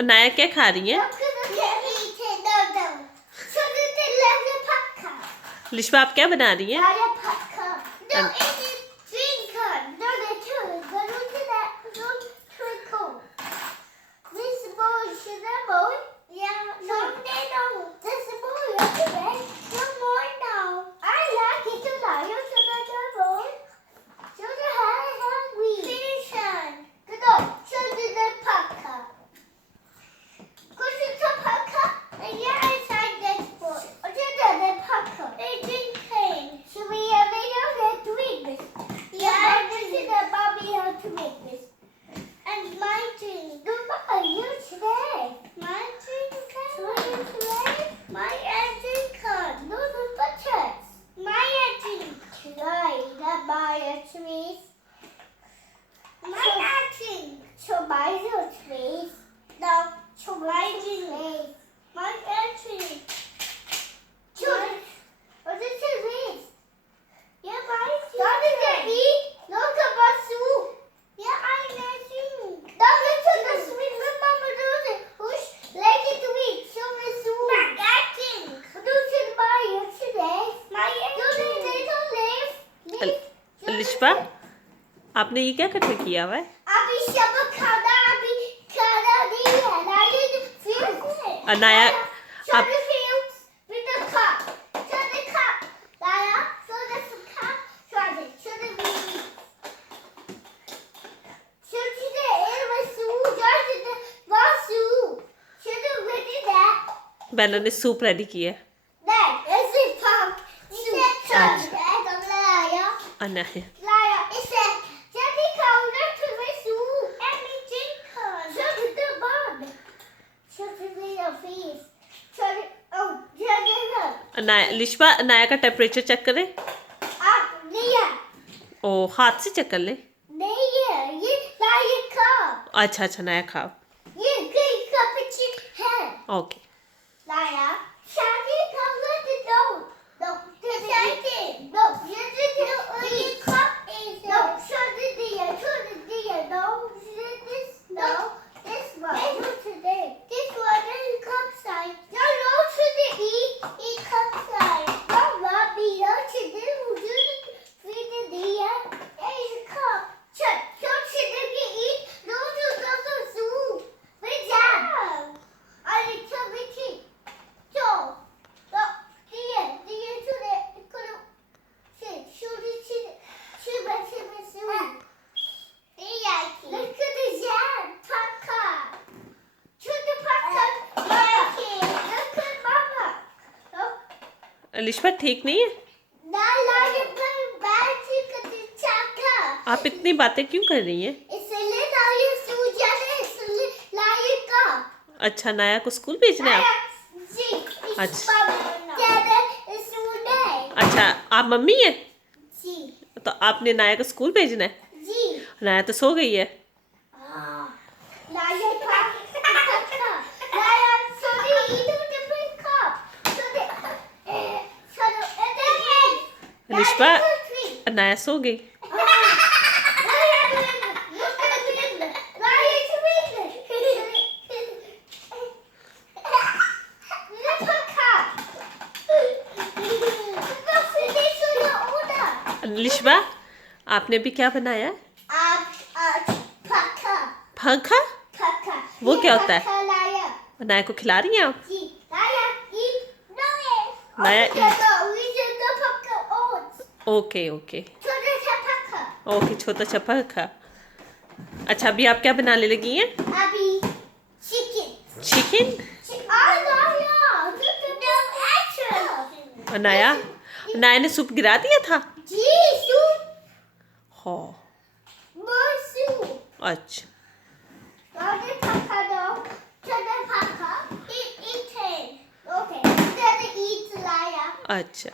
अनाया क्या खा रही है? लिशबा आप क्या बना रही हैं? लिशबा आपने ये क्या इकट्ठा किया हुआ है? अनाया आप बैनर ने सूप रेडी किया है। अनाया अनाया लिशबा अनाया का टेम्परेचर चेक करें। ओ हाथ से चेक कर ले। अच्छा अच्छा अनाया खाओ। ओके लिशबा ठीक नहीं है? आप इतनी बातें क्यों कर रही हैं? अच्छा नाया को स्कूल भेजना है आप? अच्छा आप मम्मी हैं? तो आपने नाया को स्कूल भेजना है? नाया तो सो गई है। लिशबा नाया सो गई। लिशबा आपने भी क्या बनाया? पंखा? वो क्या होता है? नाया को खिला रही हैं आप? नाया ओके ओके ओके छोटा सा पंखा। अच्छा अभी आप क्या बनाने लगी हैं? अभी चिकन। चिकन? नाया नाया ने सूप गिरा दिया था? जी सूप। हाँ सूप। अच्छा अच्छा